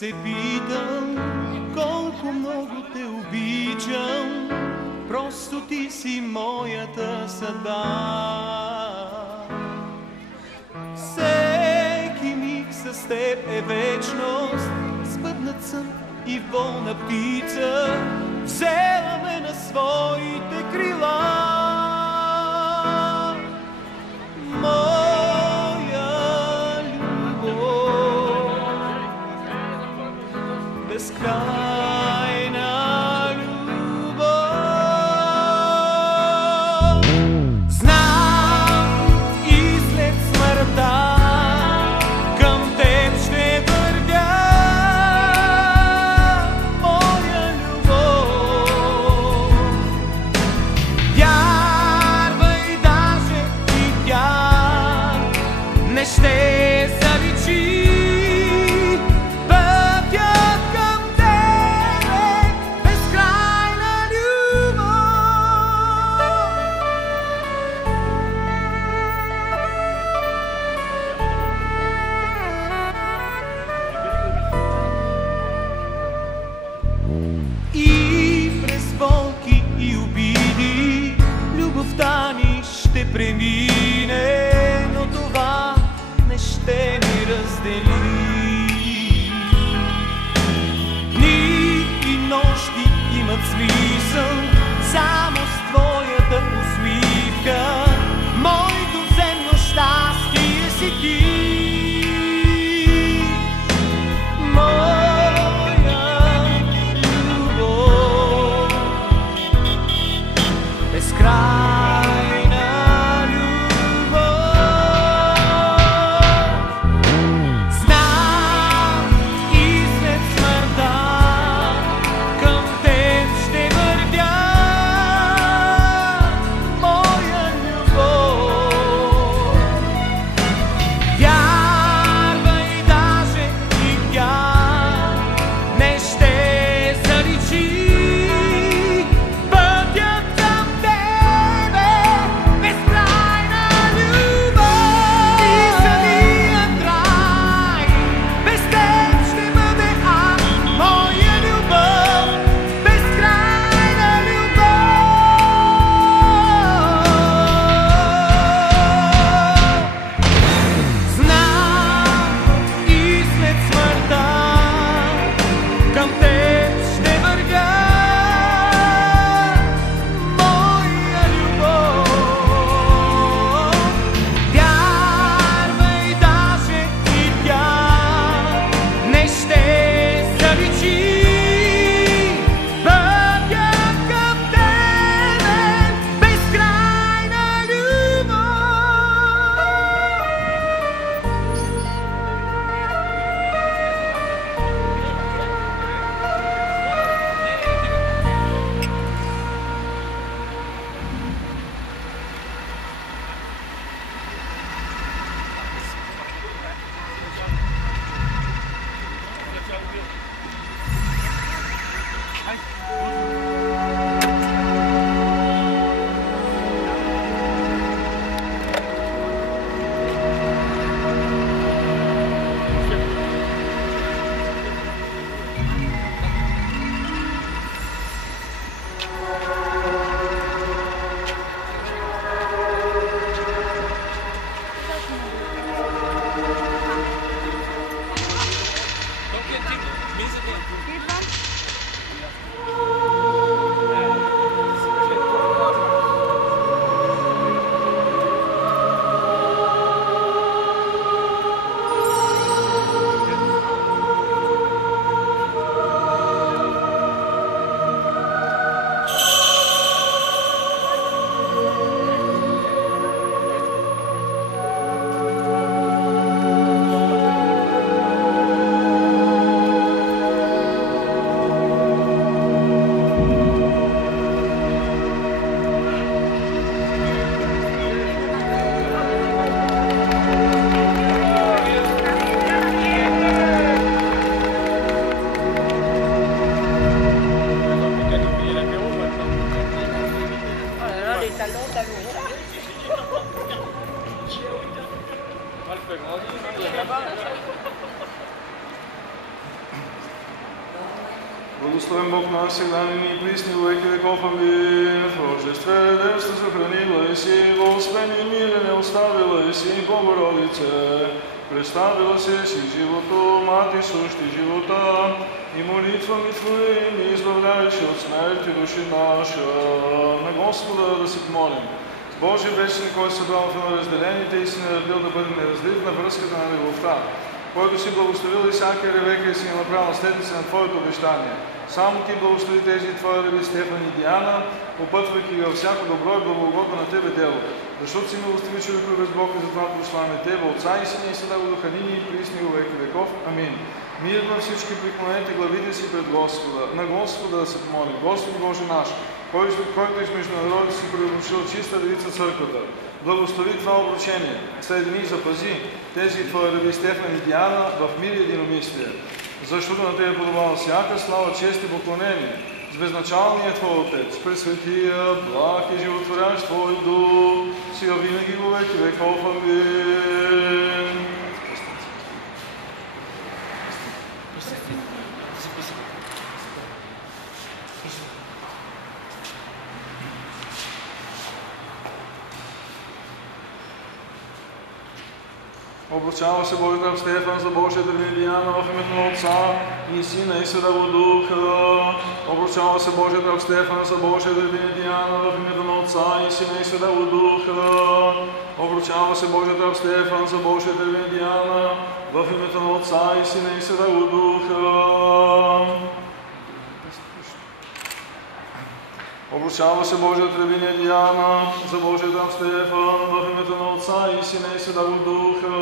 се питам колко много те обичам, просто ти си моята съдба. Всеки миг с теб е вечност, сбъднат сън и волна птица взела ме на своите крила. Безкрайна любов. Знам и след смъртта към теб ще вървя, моя любов. Вярвай, даже и тя не ще заличи и през болки и обиди любовта ни ще премине, но това не ще ни раздели. Дни и нощи имат смисъл само с твоята усмивка. Моето земно щастие си ти. Безкрайна любов. Знам и след смъртта към теб ще вървя, Благословен Бог наш, сега ныне и пресни во веки веков. Амин. В рождестве девство сохранила и си, во успение мире не оставила и си, Богородице. Представила се си живото, мати сущи живота, и молитвами Твоими избавляеш от смерти души наша. На Господа да се помолим. Божи вечен, който събрал в разделените и си наредил да бъде неразлив на връзката на любовта, който си благословил Исаак и Ревека и си е направил наследници на Твоето обещание. Само Ти благослови тези Твои раби Стефан и Диана, опътвайки ги във всяко добро и благоугодно на Тебе дело. Защото си милостиви човек без Бог и затова прославяме Тебе, Отца и Сина и Святаго Духа, нині и присни во веки веков. Амин. Мир на всички, преклонете главите си пред Господа. На Господа да се помолим. Господи Боже наш, който измежду народите си преобручил чиста девица църквата, благослови това обручение, следени и запази тези Твои раби Стефан и Диана в мир и единомислие. Защото на Тебе подобава всяка слава, чест и поклонение с безначалния Твой Отец, пресветия, благ и животворящ Твой Дух, сега винаги во веки веков. Амин. Обручава се Божия раб Стефан за Божията Диана в името на Отца и Сина и Святаго Духа. Обручава се Божия раб Стефан за Божията Диана в името на Отца и Сина и Святаго Духа. Обручава се Божия раб Стефан за Божията Диана в името на Отца и Сина и Святаго Духа. Обручава се Божията рабиня Диана за Божия раб Стефан в името на Отца и Сина и Святаго Духа.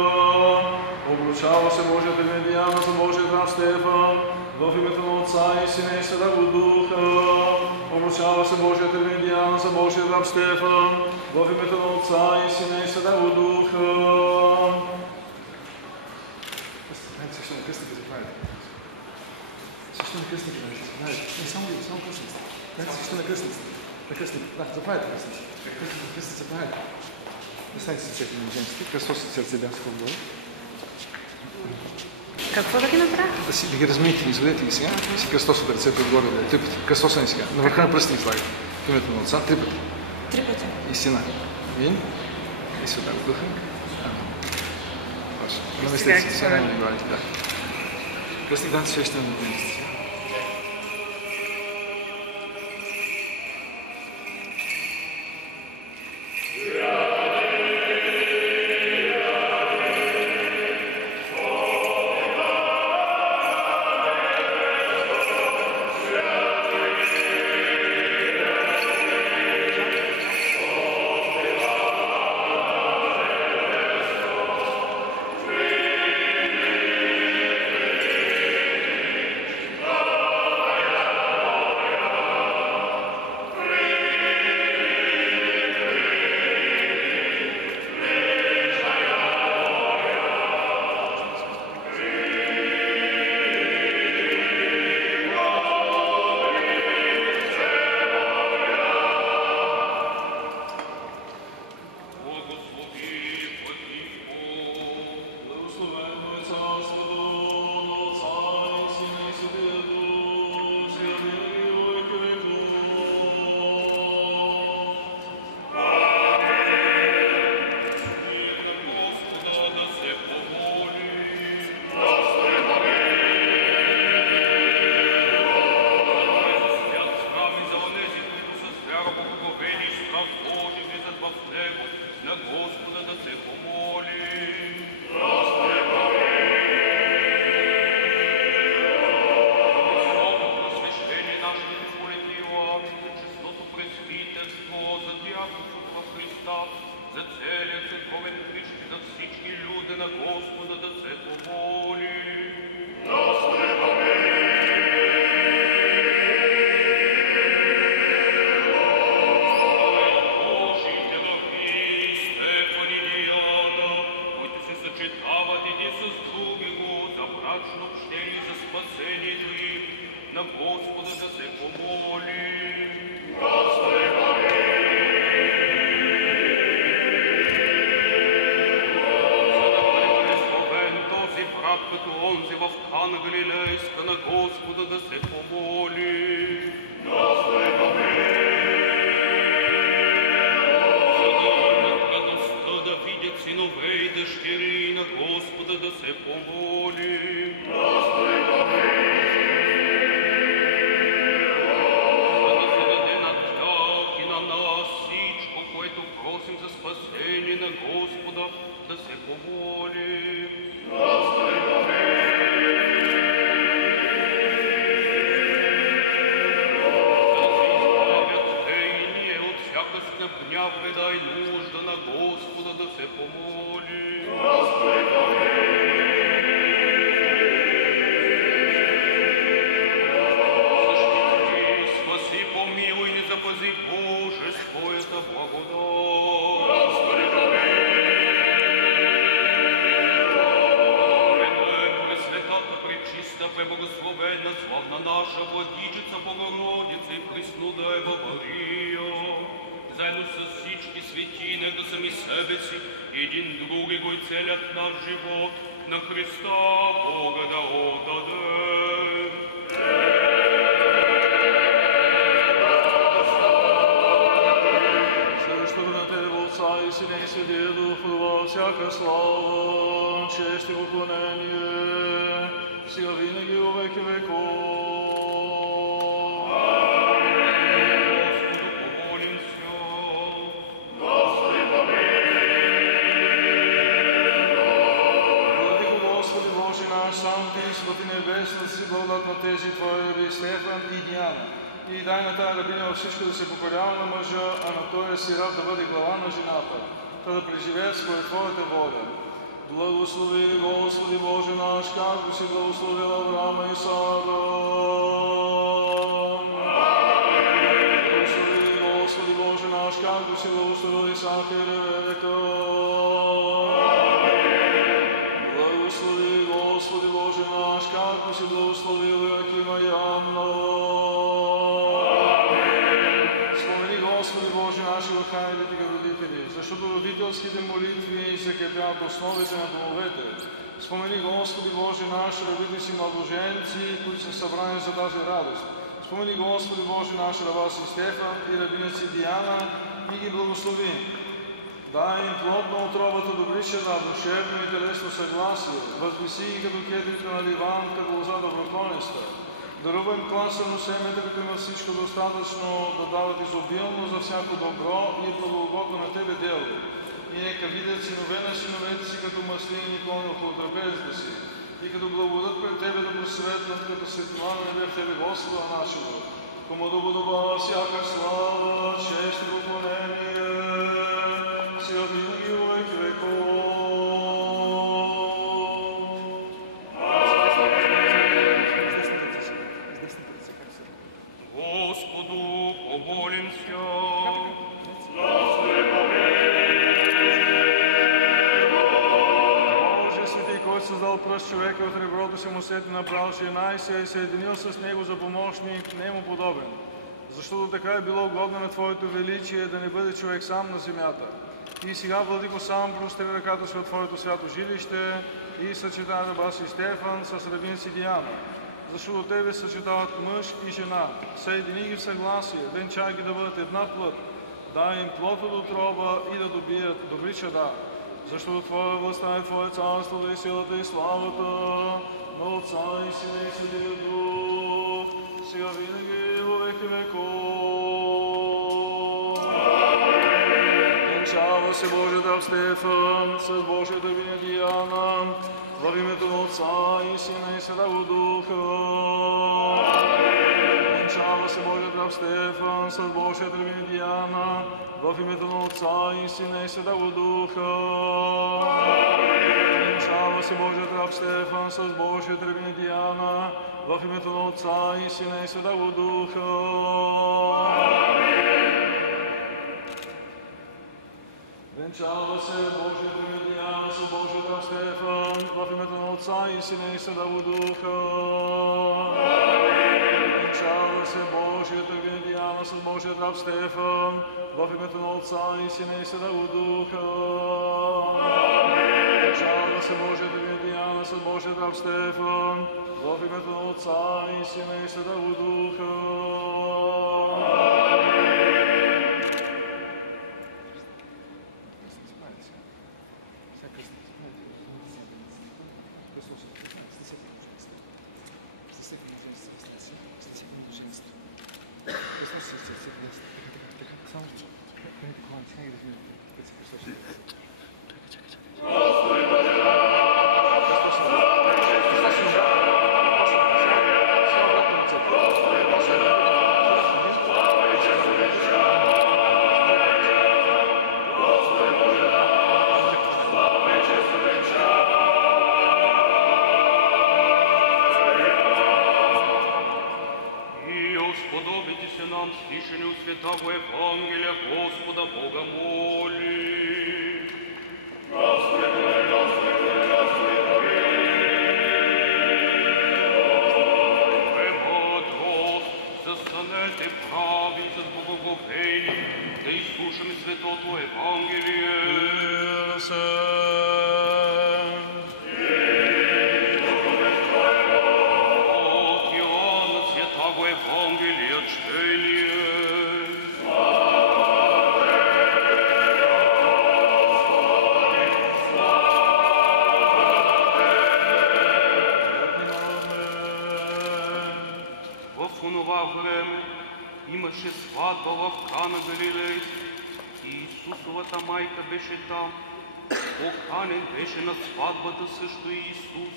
Обручава се Божията рабиня Диана за Божия раб Стефан в името на Отца и Сина и Святаго Духа. Обручава се Божията рабиня Диана за Божия раб Стефан в името на Отца и Сина и Святаго Духа. Що на кръстницата? На кръстницата. Да, заправете кръстницата. Кръстницата заправете. Застанете се църкви на женските. Кръстос и сърце бяха в отбора. Какво да ги направя? Да ги размените, изведете ги сега. И си кръстос от ръцете отгоре. Три пъти. Кръстоса ни сега. На върха на пръстник слагате. В името на Отца. Три пъти. Три пъти. Истина. Амин. И Святаго Духа. Наместете си сега на главите. Кръстник дайте свещен на дневниците. Като онзи в Кана Галилейска на Господа да се помоли. пряпе дай нужда на Господа да се помоли. Господи, помилуй. Защити, спаси, помилуй, не запази, Боже, с Твоята благодать. Господи, помилуй. Пресвятата, пречиста, преблагословенна, славна наша Владичица Богородица и Преснуда Ева Мария, заедно с всички свети, нека сами себе си, един други го и целят наш живот, на Христа Бога да отдадем. Следващото на Тебе, Отца и Сина и Святия Дух, подава всяка слава, чест и поклонение, сега винаги во веки веков. Господу помолимся. Владико Господи Боже наш, сам Ти, Свати Небесна, си благодат на тези Твои раби Стефан и Диана. И дай на тая рабиня във всичко да се покорява на мъжа, а на този си раб да бъде глава на жената, та да преживеят според Твоята воля. Благослови, Господи Боже наш, както си благословил Авраама и Сара. Благослови, Господи Боже наш, както си благословил Исаака и Ревека. Благослови, Господи Боже наш, както си благословил Якима и Анна. Спомени, Господи Боже наши охранителите и родители, защото родителските молитви закрепяват основите на домовете. Спомени, Господи Боже наш, равите си младоженци, които са събрани за тази радост. Спомени, Господи Боже наш, раба си Стефан и рабиня си Диана и ги благослови. Дай им плод на отробата добрича да душевно и телесно съгласие. Възвиси ги като кедрите на Ливан, като лоза добротворниста. Дарува им класено семето, като има всичко достатъчно да дават изобилно за всяко добро и благоугодно на Тебе дело. И нека видят синове на синовете си като маслини клони около трапезите си. И като благодат пред Тебе да просветнат, като светлина на небе в Тебе, Господа нашего. Кому да подобава всяка слава, чест и поклонение, сега винаги во веки веков. Господу помолимся. Господи, Боже, свети, който създал пръст човека от реброто си му сети направил жена и се е съединил с него за помощник, не му подобен. Защото така е било угодно на Твоето величие да не бъде човек сам на земята. И сега, Владико, сам простри ръката си от Твоето свято жилище и съчетай раба си Стефан с рабин си Диана. Защото Тебе съчетават мъж и жена. Съедини ги в съгласие, венчай ги да бъдат една плът. Дай им плод от отроба и да добият добри чада. Защото Твоя властта е Твое царство, да и силата и славата на Отца и Сина и Святия Дух, сега винаги во веки веков. Венчава се Божият раб Стефан с Божията рабиня Диана, в името на Отца и Сина и Святого Духа. Венчава се Божият раб Стефан с Божията рабиня Диана, в името на Отца и Сина и Святого Духа. Венчава се Божият раб Стефан с Божията рабиня Диана, в името на Отца и Сина и Святого Духа. Венчава се Божият рабиня Диана с Божият раб Стефан, в името на Отца и Сина и Святого Духа. Венчава се Божият рабиня Диана с Божият раб Стефан, в името на Отца и Сина и Святого Духа. Венчава се Божият рабиня Диана с Божият раб Стефан, в името на Отца и Сина и Святого Духа. святого Евангелия Господа Бога моли. Премудрост, застанете прави с благоговением, да изслушаме светото Евангелие. От Иоанна святаго Евангелия чтение. В онова време имаше сватба в Кана Галилейска и Исусовата майка беше там. Поканен беше на сватбата също и Исус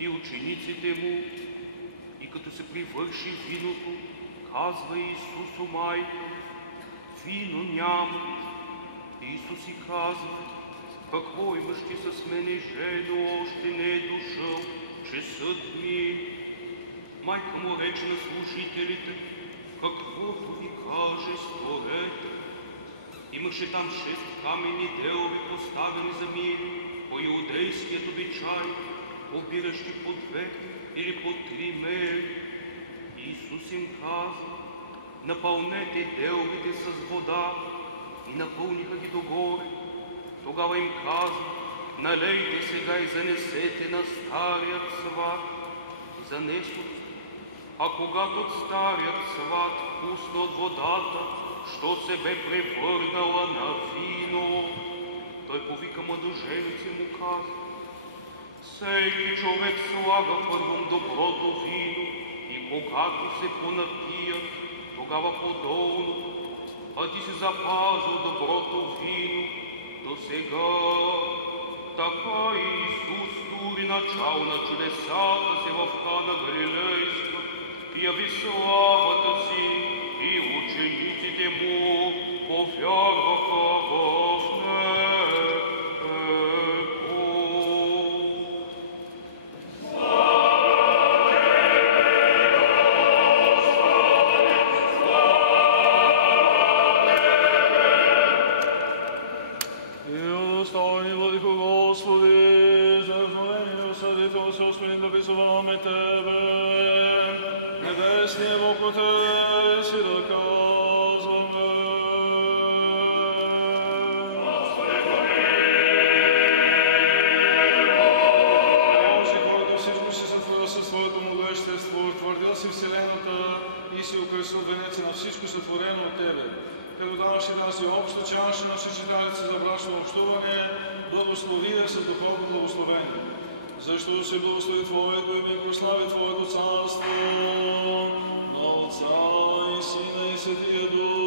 и учениците му. И като се привърши виното, казва Исусу майка: вино няма. И Исус и казва: какво имаш ти с мене, жено, още не е дошъл часът ми. Майка му рече на слушателите: каквото ви каже, сторете. Имаше там 6 каменни делови, поставени за мир, по иудейският обичай, обиращи по 2 или по 3 мери. Исус им каза: напълнете деловите с вода, и напълниха ги догоре. Тогава им каза: налейте сега и занесете на старият сват. И занесох. А когато старият сват пусна от водата, що се бе превърнала на вино, той повика младоженец и му каза: всеки човек слага първом доброто вино и когато се понапият, тогава подолно, а ти си запазил доброто вино до сега. Така и Исус тури начало на чудесата си в Кана Галилейска, яви славата си и учениците му повярваха в него. И достойни, владико Господи, за внимание усъдител се Господи, да призоваме Тебе. Небесния Бог Отец и да казваме: Господи, Боже, който всичко си сътворил със своето могъщество, утвърдил си вселената и си украсил венеца на всичко сътворено от Тебе. Като даваш и да си общо чаша на читалици за брачно общуване, благослови я с духовно благословение. Защото се благослови Твоето име и прослави Твоето царство, на Отца и Сина и Светия Дух,